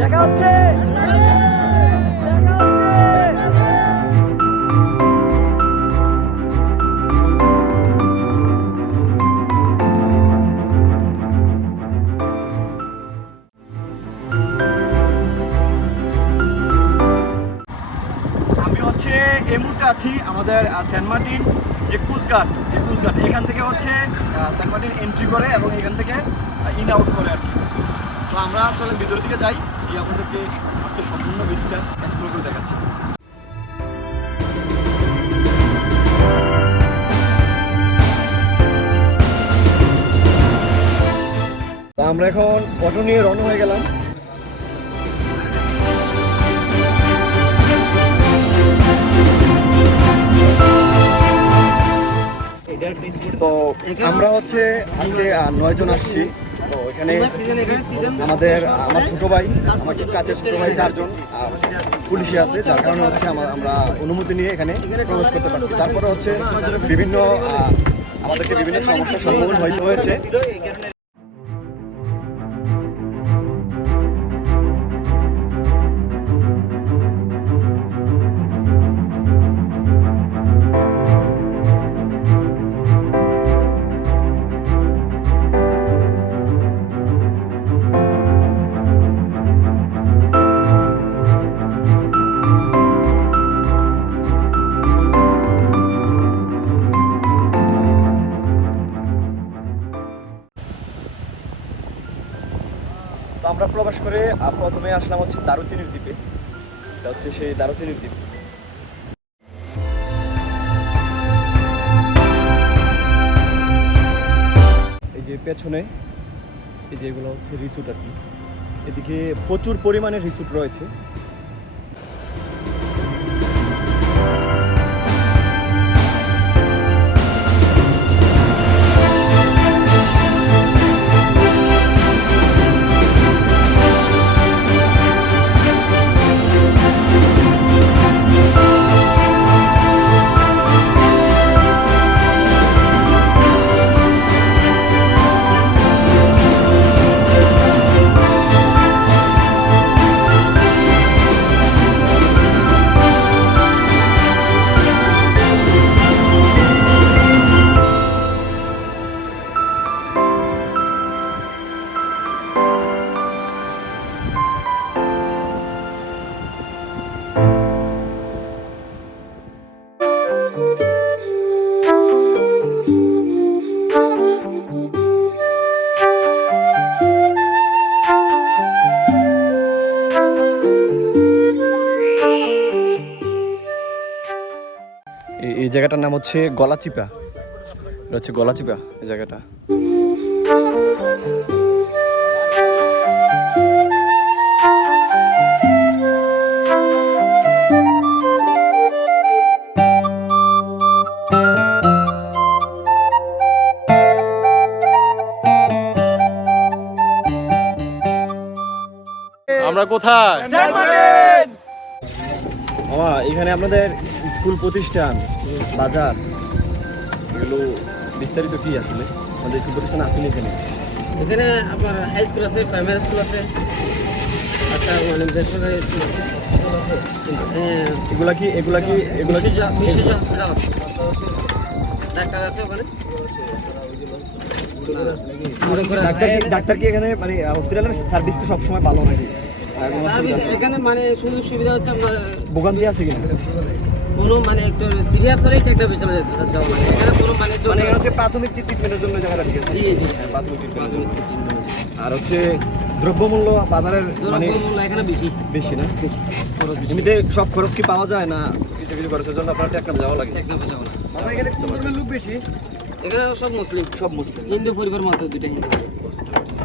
দেখা হচ্ছে। আমি হচ্ছে এই মুহূর্তে আছি আমাদের সেন্ট মার্টিন যে কুচঘাট, এই কুচঘাট এখান থেকে হচ্ছে সেন্ট মার্টিন এন্ট্রি করে এবং এখান থেকে ইন আউট করে আর কি। তো আমরা চলে ভিতরের দিকে যাই, গিয়ে আপনাদেরকে আজকে সম্পূর্ণ বিচটা এক্সপ্লোর করে দেখাচ্ছি। তো আমরা এখন অটো নিয়ে রওনা হয়ে গেলাম। তো আমরা হচ্ছে আজকে 9 জন আসছি। তো এখানে আমার ছোট ভাই, আমার কাছের ছোট ভাই 4 জন পুলিশে আছে, যার কারণে হচ্ছে আমরা অনুমতি নিয়ে এখানে প্রবেশ করতে পারছি। তারপরে হচ্ছে বিভিন্ন আমাদেরকে বিভিন্ন সমস্যার সম্মুখীন হইতে হয়েছে। তো আমরা প্রবেশ করে প্রথমে আসলাম হচ্ছে দারুচিনির দ্বীপে। এটা হচ্ছে সেই দারুচিনির দ্বীপ। এই যে পেছনে এই যে এগুলো হচ্ছে রিসোর্ট আর কি, এদিকে প্রচুর পরিমাণে রিসোর্ট রয়েছে। এই জায়গাটার নাম হচ্ছে গলাচিপা। এটা হচ্ছে গলাচিপা এই জায়গাটা। আমরা কোথায়? মামা, এখানে আপনাদের স্কুল, প্রতিষ্ঠান, বাজার, এগুলো বিস্তারিত কি আসলে? আমাদের স্কুল প্রতিষ্ঠান আসেনি এখানে? এখানে আপনার হাই স্কুল আছে, প্রাইমারি স্কুল আছে, একটা মানে বেসরকারি স্কুল আছে। এগুলা কি হসপিটাল আছে, ডাক্তার আছে ওখানে। ডাক্তার কি এখানে মানে হসপিটালের সার্ভিস তো সবসময় ভালো নাকি? সার্ভিস এখানে মানে সুযোগ সুবিধা হচ্ছে আপনার ভোগান্তি আছে কিনা? কোনো মানে একটু সিরিয়াস হলেই একটা বেচারা যাওয়া লাগে। এখানে কোনো মানে এখানে হচ্ছে প্রাথমিক ট্রিটমেন্টের জন্য জায়গাটা ঠিক আছে। জি জি, প্রাথমিক ট্রিটমেন্ট। আর হচ্ছে দ্রব্যমূল্য বাজারের মানে এখানে বেশি না? বেশি খরচ বেশি। এমনিতে সব খরচ কি পাওয়া যায় না কিছু কিছু খরচের জন্য আপনার টেকনাফ যাওয়া লাগে? টেকনাফে যাওয়া না। এখানে লোক বেশি, এখানে সব মুসলিম, সব মুসলিম। হিন্দু পরিবার মাত্র 2টা হিন্দু। বুঝতে পারছি।